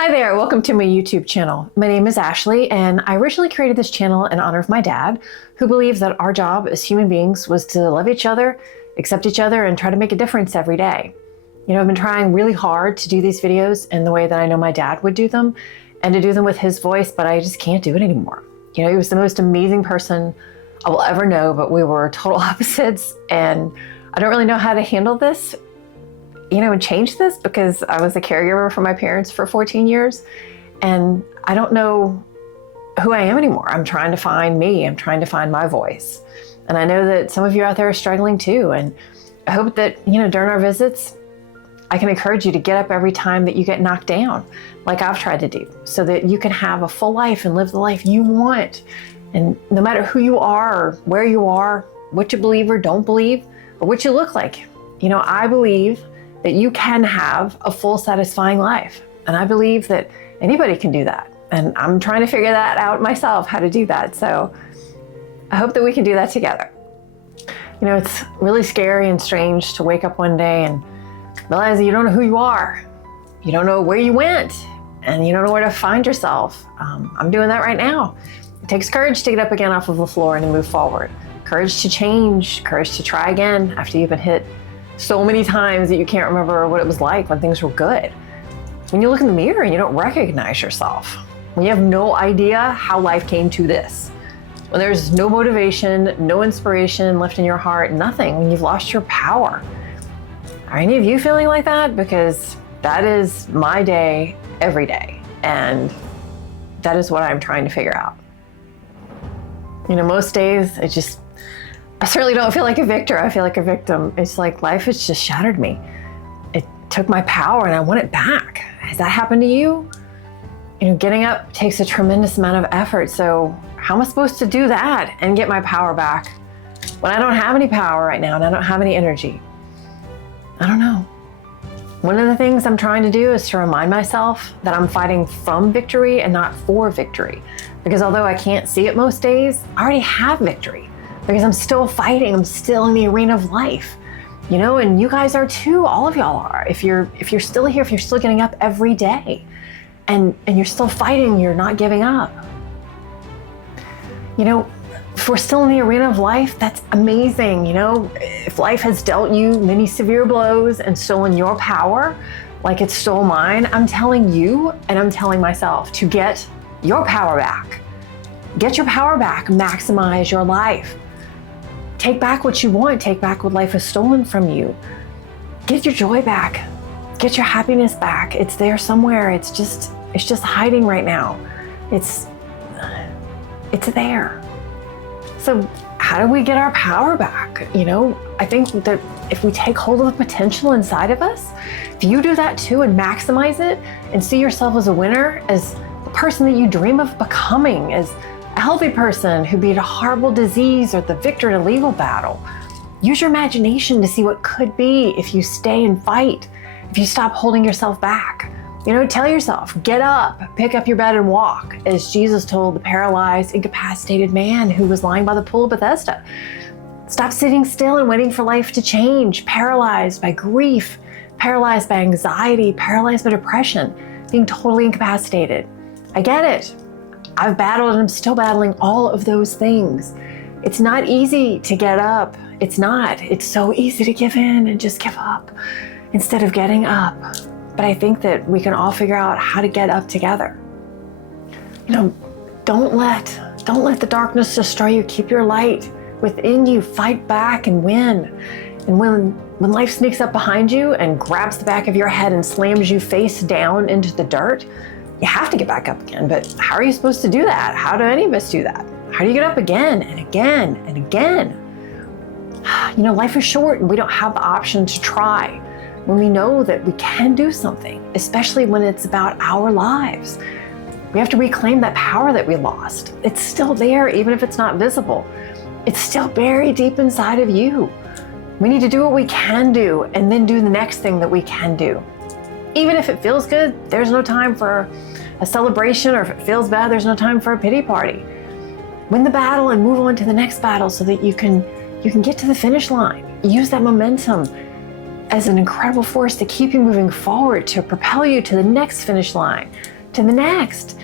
Hi there, welcome to my YouTube channel. My name is Ashley, and I originally created this channel in honor of my dad, who believed that our job as human beings was to love each other, accept each other, and try to make a difference every day. You know, I've been trying really hard to do these videos in the way that I know my dad would do them, and to do them with his voice, but I just can't do it anymore. You know, he was the most amazing person I will ever know, but we were total opposites, and I don't really know how to handle this, you know, and change this, because I was a caregiver for my parents for 14 years and I don't know who I am anymore. I'm trying to find me. I'm trying to find my voice. And I know that some of you out there are struggling too. And I hope that, you know, during our visits, I can encourage you to get up every time that you get knocked down, like I've tried to do, so that you can have a full life and live the life you want. And no matter who you are or where you are, what you believe or don't believe, or what you look like, you know, I believe that you can have a full, satisfying life. And I believe that anybody can do that. And I'm trying to figure that out myself, how to do that. So I hope that we can do that together. You know, it's really scary and strange to wake up one day and realize that you don't know who you are. You don't know where you went, and you don't know where to find yourself. I'm doing that right now. It takes courage to get up again off of the floor and to move forward. Courage to change, courage to try again after you've been hit so many times that you can't remember what it was like when things were good. When you look in the mirror and you don't recognize yourself, when you have no idea how life came to this, when there's no motivation, no inspiration left in your heart, nothing, when you've lost your power. Are any of you feeling like that? Because that is my day every day, and that is what I'm trying to figure out. You know, most days I certainly don't feel like a victor. I feel like a victim. It's like life has just shattered me. It took my power and I want it back. Has that happened to you? You know, getting up takes a tremendous amount of effort. So how am I supposed to do that and get my power back when I don't have any power right now and I don't have any energy? I don't know. One of the things I'm trying to do is to remind myself that I'm fighting from victory and not for victory. Because although I can't see it most days, I already have victory. Because I'm still fighting, I'm still in the arena of life, you know, and you guys are too, all of y'all are. If you're still here, if you're still getting up every day and you're still fighting, you're not giving up. You know, if we're still in the arena of life, that's amazing. You know, if life has dealt you many severe blows and stolen your power, like it stole mine, I'm telling you and I'm telling myself to get your power back. Get your power back, maximize your life. Take back what you want. Take back what life has stolen from you. Get your joy back. Get your happiness back. It's there somewhere. It's just hiding right now. It's there. So how do we get our power back? You know, I think that if we take hold of the potential inside of us, if you do that too and maximize it and see yourself as a winner, as the person that you dream of becoming, as a healthy person who beat a horrible disease or the victor in a legal battle. Use your imagination to see what could be if you stay and fight, if you stop holding yourself back. You know, tell yourself, get up, pick up your bed and walk, as Jesus told the paralyzed, incapacitated man who was lying by the pool of Bethesda. Stop sitting still and waiting for life to change, paralyzed by grief, paralyzed by anxiety, paralyzed by depression, being totally incapacitated. I get it. I've battled and I'm still battling all of those things. It's not easy to get up. It's not. It's so easy to give in and just give up instead of getting up. But I think that we can all figure out how to get up together. You know, don't let the darkness destroy you. Keep your light within you. Fight back and win. And when life sneaks up behind you and grabs the back of your head and slams you face down into the dirt, you have to get back up again, but how are you supposed to do that? How do any of us do that? How do you get up again and again and again? You know, life is short and we don't have the option to try when we know that we can do something, especially when it's about our lives. We have to reclaim that power that we lost. It's still there, even if it's not visible. It's still buried deep inside of you. We need to do what we can do and then do the next thing that we can do. Even if it feels good, there's no time for a celebration, or if it feels bad, there's no time for a pity party. Win the battle and move on to the next battle so that you can get to the finish line. Use that momentum. as an incredible force to keep you moving forward, to propel you to the next finish line, to the next.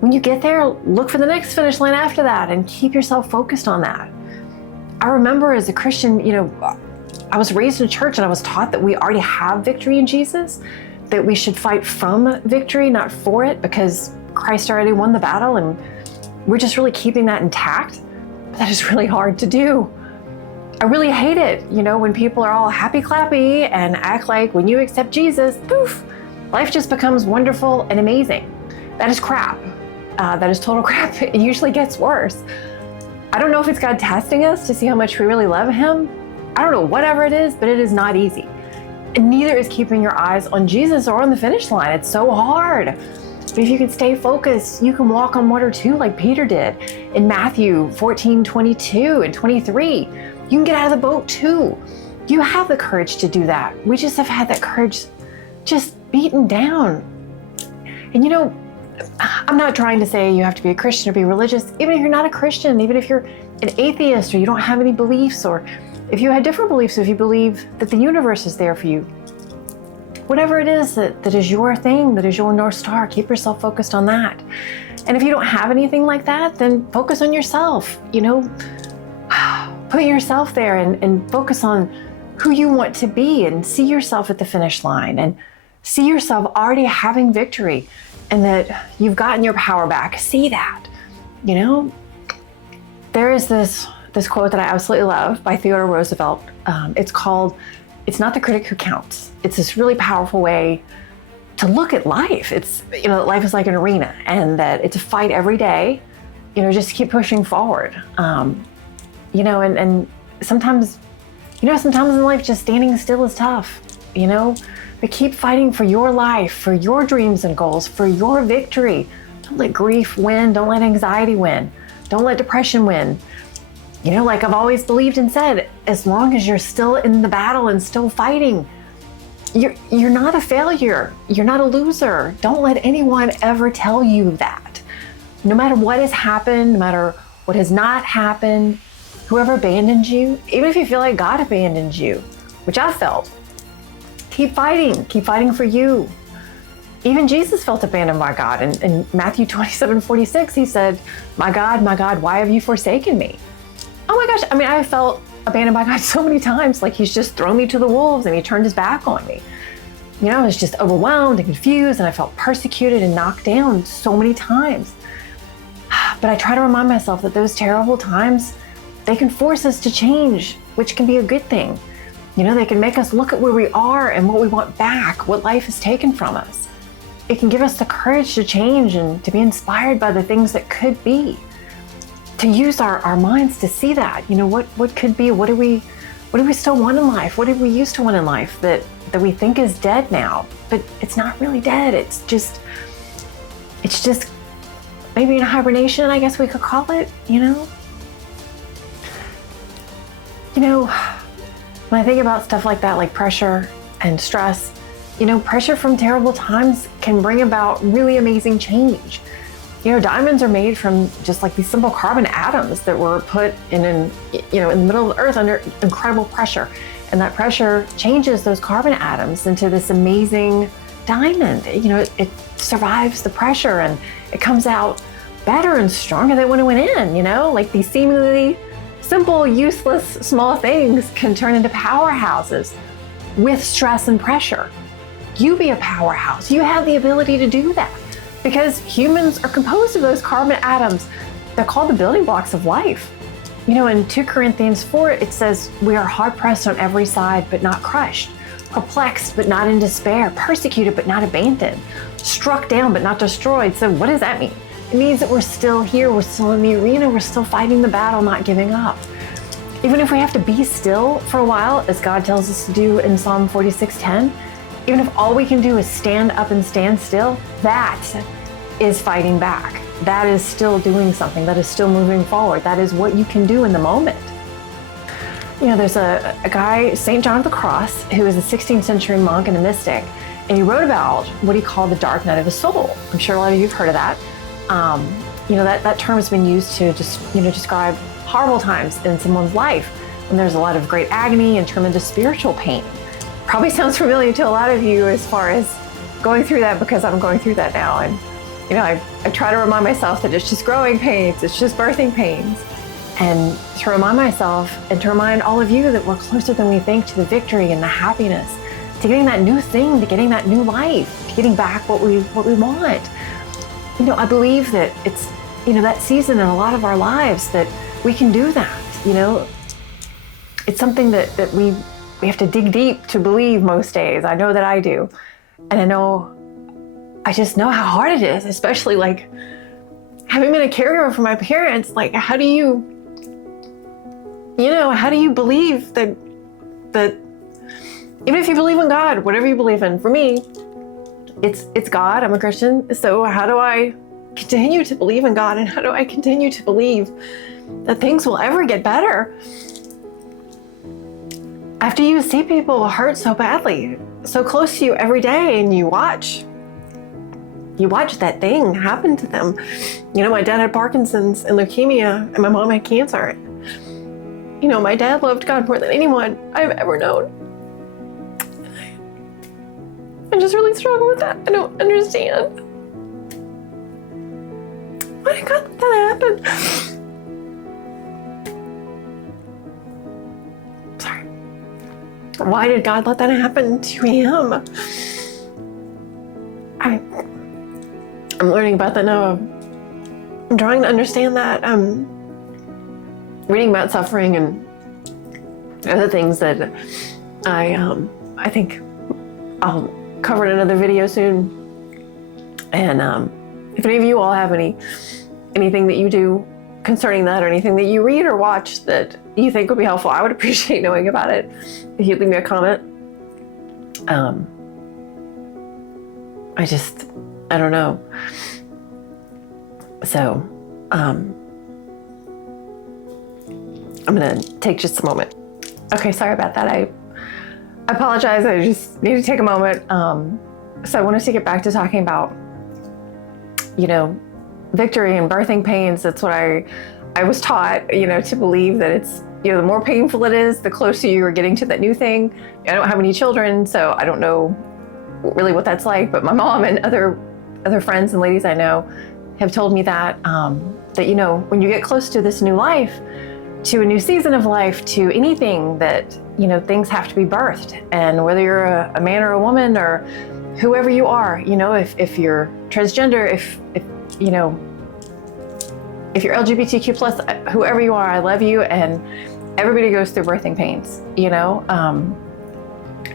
When you get there, look for the next finish line after that and keep yourself focused on that. I remember as a Christian, I was raised in a church and I was taught that we already have victory in Jesus, that we should fight from victory, not for it, because Christ already won the battle, and we're just really keeping that intact. But that is really hard to do. I really hate it, when people are all happy clappy and act like when you accept Jesus, poof, life just becomes wonderful and amazing. That is crap. That is total crap. It usually gets worse. I don't know if it's God testing us to see how much we really love Him. I don't know, whatever it is, but it is not easy. And neither is keeping your eyes on Jesus or on the finish line. It's so hard. But if you can stay focused, you can walk on water too, like Peter did in Matthew 14:22 and 23. You can get out of the boat too. You have the courage to do that. We just have had that courage just beaten down. And I'm not trying to say you have to be a Christian or be religious, even if you're not a Christian, even if you're an atheist or you don't have any beliefs, or if you had different beliefs, if you believe that the universe is there for you. Whatever it is that is your thing, that is your North Star, keep yourself focused on that. And if you don't have anything like that, then focus on yourself, put yourself there and focus on who you want to be, and see yourself at the finish line, and see yourself already having victory, and that you've gotten your power back. See that, There is this quote that I absolutely love by Theodore Roosevelt. It's called, "It's not the critic who counts." It's this really powerful way to look at life. It's, life is like an arena, and that it's a fight every day, just keep pushing forward. And sometimes, sometimes in life, just standing still is tough, but keep fighting for your life, for your dreams and goals, for your victory. Don't let grief win. Don't let anxiety win. Don't let depression win. Like I've always believed and said, as long as you're still in the battle and still fighting, you're not a failure. You're not a loser. Don't let anyone ever tell you that. No matter what has happened, no matter what has not happened, whoever abandoned you, even if you feel like God abandoned you, which I felt, keep fighting for you. Even Jesus felt abandoned by God. In Matthew 27:46, he said, my God, why have you forsaken me?" Oh my gosh, I felt abandoned by God so many times, like he's just thrown me to the wolves and he turned his back on me. I was just overwhelmed and confused, and I felt persecuted and knocked down so many times. But I try to remind myself that those terrible times, they can force us to change, which can be a good thing. They can make us look at where we are and what we want back, what life has taken from us. It can give us the courage to change and to be inspired by the things that could be. To use our minds to see that, what could be, what do we still want in life? What did we used to want in life that we think is dead now? But it's not really dead. It's just maybe in hibernation, I guess we could call it, When I think about stuff like that, like pressure and stress, pressure from terrible times can bring about really amazing change. Diamonds are made from just like these simple carbon atoms that were put in the middle of the earth under incredible pressure. And that pressure changes those carbon atoms into this amazing diamond. It survives the pressure and it comes out better and stronger than when it went in, like these seemingly simple, useless, small things can turn into powerhouses with stress and pressure. You be a powerhouse. You have the ability to do that because humans are composed of those carbon atoms. They're called the building blocks of life. In 2 Corinthians 4, it says, we are hard pressed on every side, but not crushed, perplexed, but not in despair, persecuted, but not abandoned, struck down, but not destroyed. So what does that mean? It means that we're still here, we're still in the arena, we're still fighting the battle, not giving up. Even if we have to be still for a while, as God tells us to do in Psalm 46:10, even if all we can do is stand up and stand still, that is fighting back. That is still doing something, that is still moving forward. That is what you can do in the moment. There's a guy, St. John of the Cross, who was a 16th century monk and a mystic, and he wrote about what he called the dark night of the soul. I'm sure a lot of you have heard of that. That term has been used to just, describe horrible times in someone's life when there's a lot of great agony and tremendous spiritual pain. probably sounds familiar to a lot of you as far as going through that, because I'm going through that now. And, I try to remind myself that it's just growing pains, it's just birthing pains. And to remind myself and to remind all of you that we're closer than we think to the victory and the happiness, to getting that new thing, to getting that new life, to getting back what we want. I believe that it's, that season in a lot of our lives that we can do that. It's something that we have to dig deep to believe most days. I know that I do. And I just know how hard it is, especially like having been a caregiver for my parents. Like, how do you believe that even if you believe in God, whatever you believe in, for me, it's God. I'm a Christian. So how do I continue to believe in God, and how do I continue to believe that things will ever get better after you see people hurt so badly, so close to you every day, and you watch that thing happen to them? My dad had Parkinson's and leukemia, and my mom had cancer. My dad loved God more than anyone I've ever known. I just really struggle with that. I don't understand. Why did God let that happen? Sorry. Why did God let that happen to him? I'm learning about that now. I'm trying to understand that. I'm reading about suffering and other things that I think I'll cover in another video soon. And if any of you all have anything that you do concerning that, or anything that you read or watch that you think would be helpful, I would appreciate knowing about it. If you'd leave me a comment. I don't know. So, I'm gonna take just a moment. Okay, sorry about that. I apologize. I just need to take a moment. So I wanted to get back to talking about, victory and birthing pains. That's what I was taught, to believe that it's, the more painful it is, the closer you are getting to that new thing. I don't have any children, so I don't know really what that's like, but my mom and other friends and ladies I know have told me that, when you get close to this new life, to a new season of life, to anything that, things have to be birthed. And whether you're a man or a woman or whoever you are, if you're transgender, if you're LGBTQ plus, whoever you are, I love you. And everybody goes through birthing pains,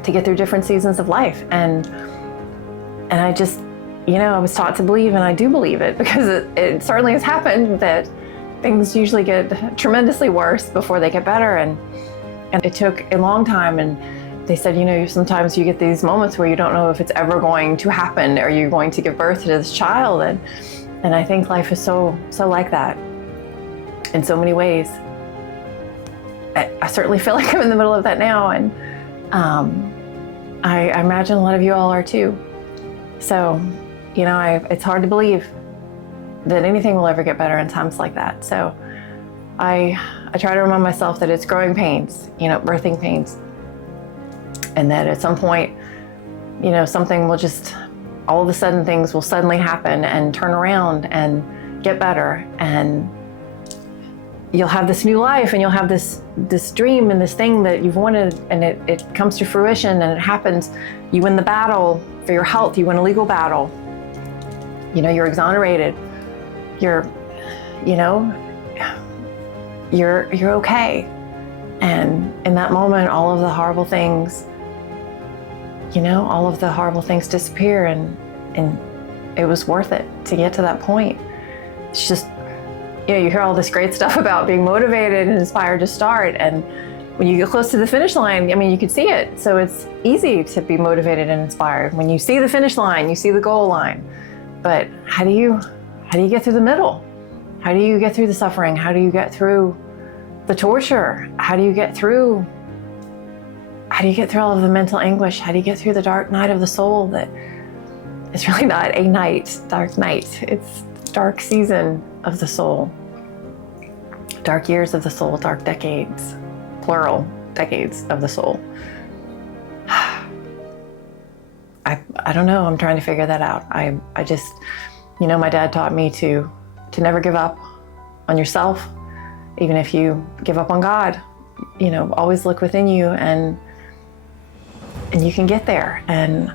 to get through different seasons of life. And I just, I was taught to believe, and I do believe it, because it certainly has happened that things usually get tremendously worse before they get better. And it took a long time. And they said, sometimes you get these moments where you don't know if it's ever going to happen, or you're going to give birth to this child. And I think life is so like that in so many ways. I certainly feel like I'm in the middle of that now. And I imagine a lot of you all are too. So, it's hard to believe that anything will ever get better in times like that. So I try to remind myself that it's growing pains, birthing pains. And that at some point, something will just, all of a sudden things will suddenly happen and turn around and get better. And you'll have this new life, and you'll have this dream and this thing that you've wanted, and it comes to fruition, and it happens. You win the battle for your health. You win a legal battle. You're exonerated. You're okay. And in that moment, all of the horrible things, disappear, and it was worth it to get to that point. It's just, you hear all this great stuff about being motivated and inspired to start. And when you get close to the finish line, you can see it. So it's easy to be motivated and inspired. When you see the finish line, you see the goal line. But how do you get through the middle? How do you get through the suffering? How do you get through the torture? How do you get through all of the mental anguish? How do you get through the dark night of the soul? That it's really not a dark night. It's dark season of the soul. Dark years of the soul, dark decades, plural decades of the soul. I don't know. I'm trying to figure that out. I just, my dad taught me to never give up on yourself, even if you give up on God. Always look within you, and you can get there. And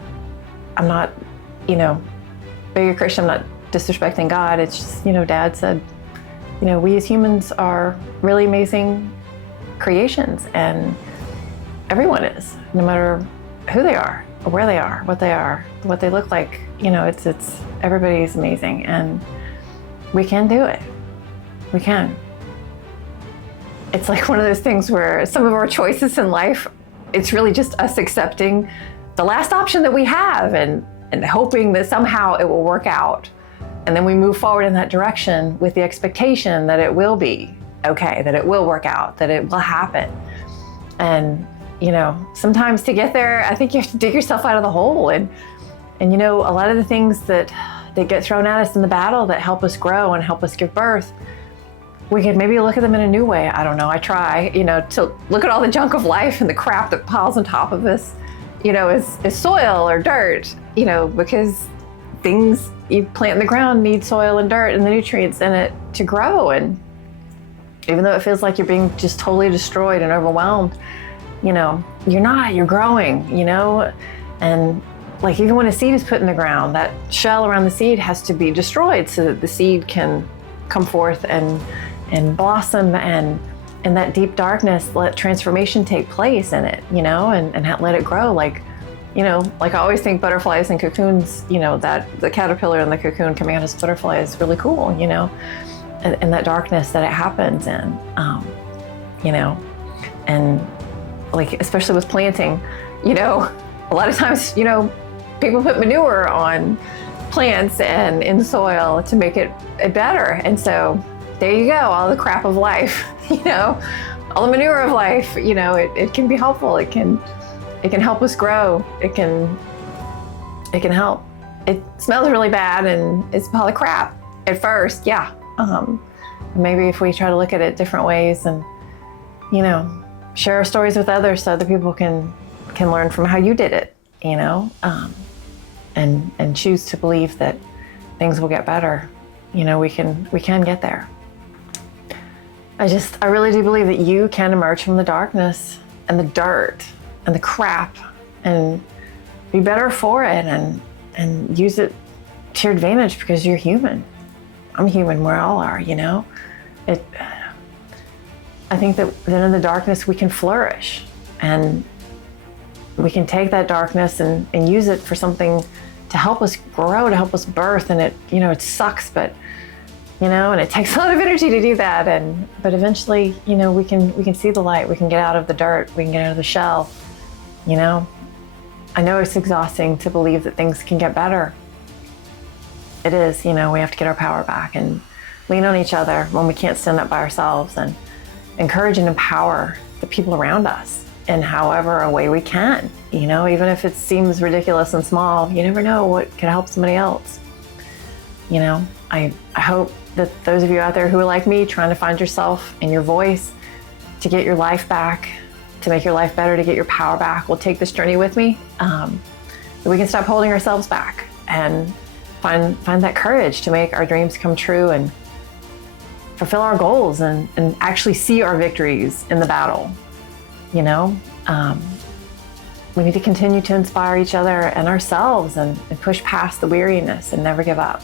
I'm not, being a Christian, I'm not disrespecting God. It's just, Dad said, we as humans are really amazing creations, and everyone is, no matter who they are, or where they are, what they look like. It's everybody's amazing, and we can do it. We can. It's like one of those things where some of our choices in life, it's really just us accepting the last option that we have and hoping that somehow it will work out. And then we move forward in that direction with the expectation that it will be okay, that it will work out, that it will happen. And, sometimes to get there, I think you have to dig yourself out of the hole. And a lot of the things that get thrown at us in the battle that help us grow and help us give birth, we could maybe look at them in a new way. I don't know. I try, to look at all the junk of life and the crap that piles on top of us, as soil or dirt, because things you plant in the ground need soil and dirt and the nutrients in it to grow. And even though it feels like you're being just totally destroyed and overwhelmed, you're not, you're growing, and like even when a seed is put in the ground, that shell around the seed has to be destroyed so that the seed can come forth and blossom, and in that deep darkness, let transformation take place in it, and let it grow. Like I always think butterflies and cocoons, that the caterpillar and the cocoon coming out as butterfly is really cool, and that darkness that it happens in, and like, especially with planting, a lot of times, people put manure on plants and in soil to make it better. And so there you go, all the crap of life, all the manure of life, it can be helpful. It can help us grow. It can help. It smells really bad and it's a pile of crap at first. Yeah. Maybe if we try to look at it different ways and, share our stories with others so other people can learn from how you did it, and choose to believe that things will get better. We can get there. I really do believe that you can emerge from the darkness and the dirt and the crap and be better for it and use it to your advantage because you're human. I'm human, we all are, I think that then in the darkness we can flourish, and we can take that darkness and use it for something to help us grow, to help us birth. And it sucks, but and it takes a lot of energy to do that. But eventually, we can see the light. We can get out of the dirt. We can get out of the shell. I know it's exhausting to believe that things can get better. It is. We have to get our power back and lean on each other when we can't stand up by ourselves, and encourage and empower the people around us in however a way we can. Even if it seems ridiculous and small, you never know what could help somebody else. I hope that those of you out there who are like me, trying to find yourself and your voice, to get your life back, to make your life better, to get your power back, will take this journey with me. That we can stop holding ourselves back and find that courage to make our dreams come true and fulfill our goals and actually see our victories in the battle. We need to continue to inspire each other and ourselves and push past the weariness and never give up.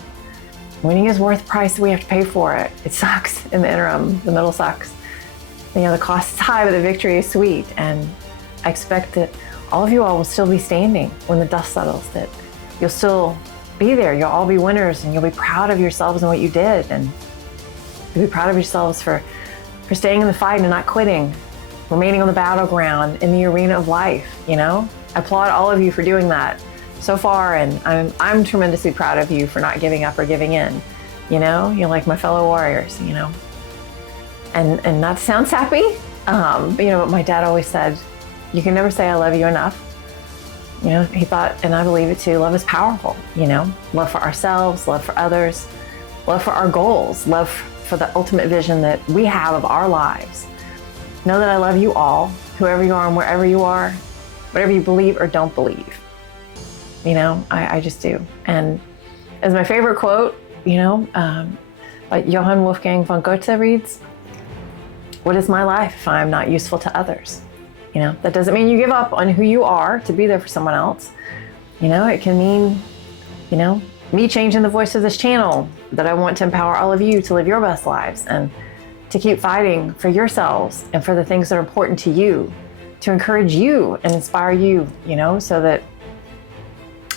Winning is worth the price that we have to pay for it. It sucks in the interim. The middle sucks. The cost is high, but the victory is sweet. And I expect that all of you all will still be standing when the dust settles, that you'll still be there. You'll all be winners, and you'll be proud of yourselves and what you did. And you'll be proud of yourselves for staying in the fight and not quitting, remaining on the battleground in the arena of life. I applaud all of you for doing that so far, and I'm tremendously proud of you for not giving up or giving in. You're like my fellow warriors. And not to sound sappy, but what my dad always said, you can never say I love you enough. He thought, and I believe it too, love is powerful. Love for ourselves, love for others, love for our goals, love for the ultimate vision that we have of our lives. Know that I love you all, whoever you are and wherever you are, whatever you believe or don't believe. I just do. And as my favorite quote, like Johann Wolfgang von Goethe reads, "What is my life if I am not useful to others?" That doesn't mean you give up on who you are to be there for someone else. It can mean, me changing the voice of this channel, that I want to empower all of you to live your best lives and to keep fighting for yourselves and for the things that are important to you, to encourage you and inspire you,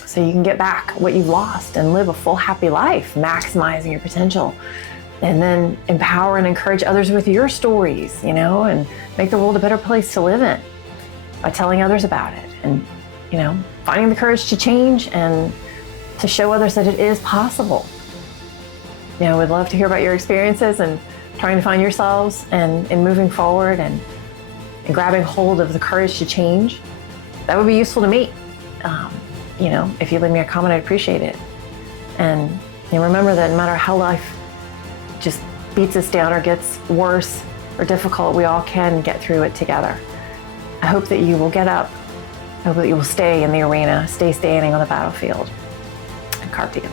so you can get back what you've lost and live a full, happy life, maximizing your potential. And then empower and encourage others with your stories, and make the world a better place to live in by telling others about it and, finding the courage to change and to show others that it is possible. We'd love to hear about your experiences and trying to find yourselves and moving forward and grabbing hold of the courage to change. That would be useful to me. If you leave me a comment, I'd appreciate it. And remember that no matter how life just beats us down or gets worse or difficult, we all can get through it together. I hope that you will get up. I hope that you will stay in the arena, stay standing on the battlefield. And Carp Diem.